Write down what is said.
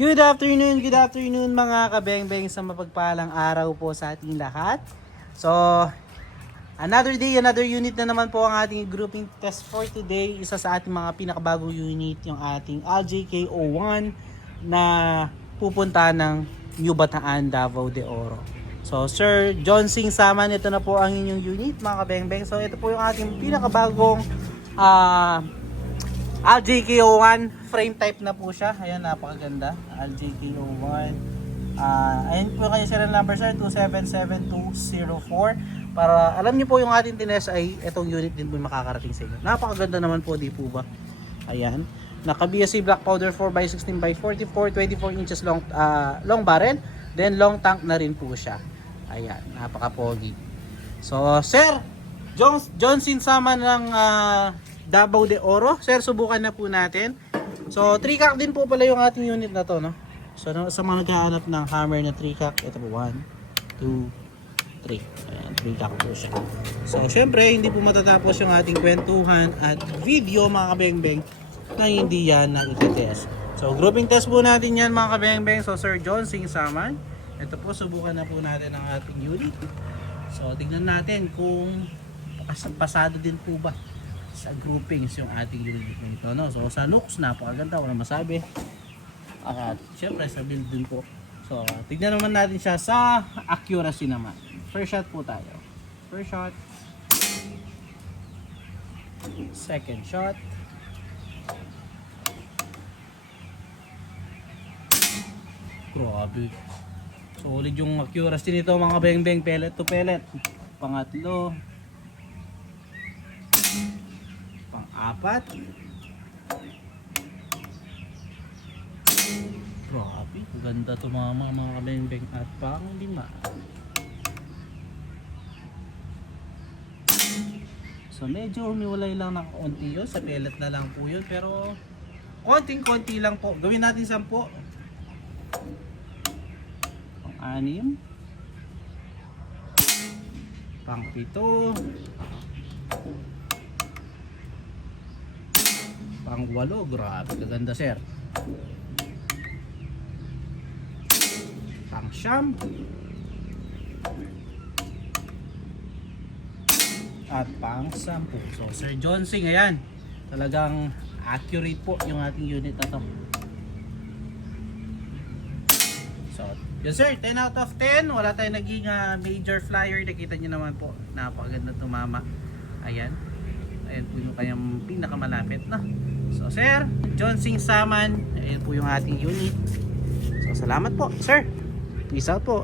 Good afternoon mga kabeng-beng sa mapagpalang araw po sa ating lahat. So, another day, another unit na naman po ang ating grouping test for today. Isa sa ating mga pinakabagong unit, yung ating LJK01 na pupunta ng New Bataan, Davao de Oro. So, Sir John Sing Saman, ito na po ang inyong unit mga kabeng-beng. So, ito po yung ating pinakabagong LJK01 frame type na po siya. Ayan, napakaganda. LJK01. Ayan po kayo serial number sir, 277204. Para alam niyo po yung ating tines ay itong unit din po yung makakarating sa inyo. Napakaganda naman po, di po ba? Ayan. Naka BSC black powder 4x16x44, 24 inches long barrel. Then long tank na rin po siya. Ayan, napaka-pogi. So, sir, John Sinsama ng Davao de Oro. Sir, subukan na po natin. So, 3-cock din po pala yung ating unit na to, no? So, sa mga naghahanap ng hammer na 3-cock, ito po, 1, 2, 3. Ayan, 3-cock po siya. So, syempre, hindi po matatapos yung ating kwentuhan at video, mga kabeng-beng, na hindi yan na i-test. So, grouping test po natin yan, mga kabeng-beng. So, Sir John Sing Saman. Ito po, subukan na po natin ang ating unit. So, tignan natin kung pasado din po ba sa groupings yung ating unit nito, no? So sa looks napakaganda, wala masabi. At syempre sa build din po. So tignan naman natin siya sa accuracy naman. First shot po tayo. First shot. Second shot. Grabe. Solid yung accuracy nito mga beng-beng, pellet to pellet. Pangatlo. Pang-apat. Grabe, ganda to mga kabeng-beng. At pang-lima. So medyo humiwalay lang ng konti yun. Sa pellet na lang po yun. Pero konting-konti lang po. Gawin natin 10. Pang-6. Pang-7. Pang-8, grabe, kaganda sir. Pang-9. At pang-10. So Sir John Sing, ayan, talagang accurate po yung ating unit na to. So yun sir, 10 out of 10. Wala tayong naging major flyer. Nakita nyo naman po, napakaganda tumama. Ayan. Ayan po yung kanyang pinakamalapit na. So sir, John Sing Saman, ayan po yung ating unit. So salamat po sir. Peace out po.